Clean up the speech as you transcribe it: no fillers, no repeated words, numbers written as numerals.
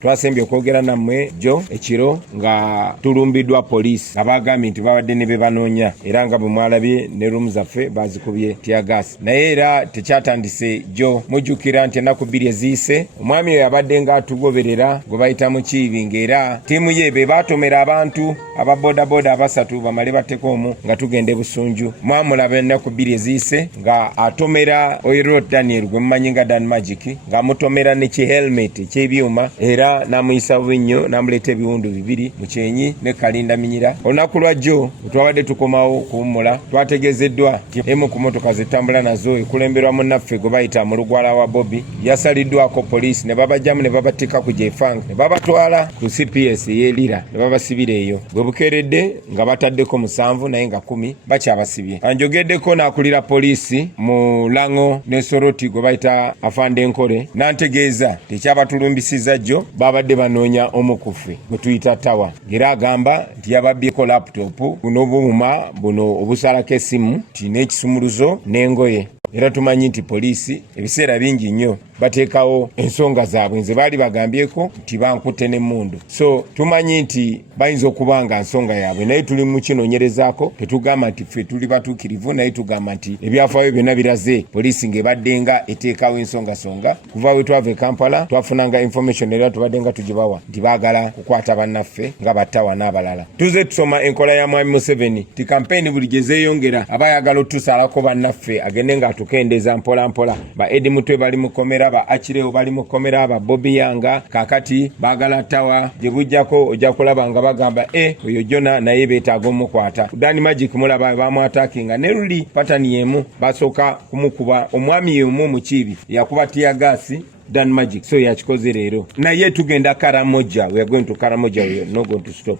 twasembye okwogera nammwe jo ekiro nga tulumbiddwa poliisi abagambye nti babadde ne bebanoonya era nga bwe mwalabye ne rumu zaffe bazikubye tiagasi naye era tekyatandise jo mujjukira nti ennaku bbiri eziyise omwami oyo abadde nga atugoberera gwe bayita Mukiibi ng'era ttiimu ye be baatomera abantu aba bodaboda abasatu bamale batteko omu nga tugenda Busunju mwamulaba ennaku bbiri eziyise nga atomera Oirot Daniel gwe mumanyi nga Dan Magic ng'amutomera ne kihelmet eky'ebyuma era namuyisa bubi nnyo namuleeta ebiwundu 2 mu kyenyi ne Kalinda Minyira. Olunaku lwa jjo twabadde tukomawo kuwummula twategeezeddwa emu ku motoka zetambula nazo ekulemberwa munnaffe gwe bayita mu Lugwala wa Bobby yasaliddwako poliisi ne babajjamu ne babateeka ku Jefang ne babatwala ku CPS ey'Elira ne babasibira eyo bwe bukeeredde nga bataddeko 7 naye nga 10 bakyabasibye. Anjogeddeko n'akulira poliisi mu Lango ne Soroti gwe bayita Afande Nkole nantegeeza tekyabatulumbisizza jjo babadde banoonya omukuffe gwe tuyita Tawa era agamba nti yababbyeko laputopu buno obuuma buno obusalako essimu nti n'ekisumuluzo n'engoye era tumanyi nti poliisi ebiseera bingi nnyo bateekawo ensonga zaabwe nze baali bagambyeko nti bankutte n'emmundu so tumanyi nti bayinza okuba nga nsonga yaabwe naye tuli mu kinoonyerezaako tetugamba nti ffe tuli batuukirivu naye tugamba nti ebyafaayo byonna biraze poliisi ng'ebadde nga eteekawo ensongasonga kuva we twava e Kampala twafunanga information era tubadde nga tugibawa nti baagala kukwata bannaffe nga Battawa n'abalala. Tuze tusoma enkola ya Mwami Museveni ti kampeyini buli gye zeeyongera aba ayagala otusalako bannaffe agende ng'atukendeeza mpola mpola ba Edi Mutwe bali mu komera ba Achireo bali mu komera ba Bobby Yanga kakati baagala Tawa gye bujjako ojja kulaba nga bagamba oyo Jona naye beetaaga omukwata. Dan Magic mulaba bamwataakinga ne luli patani yemu basooka kumukuba omwami y'omu Mukiibi yakuba tiagasi Dan Magic so yakikoze leero naye tugenda Karamoja we are going to Karamoja we are not going to stop.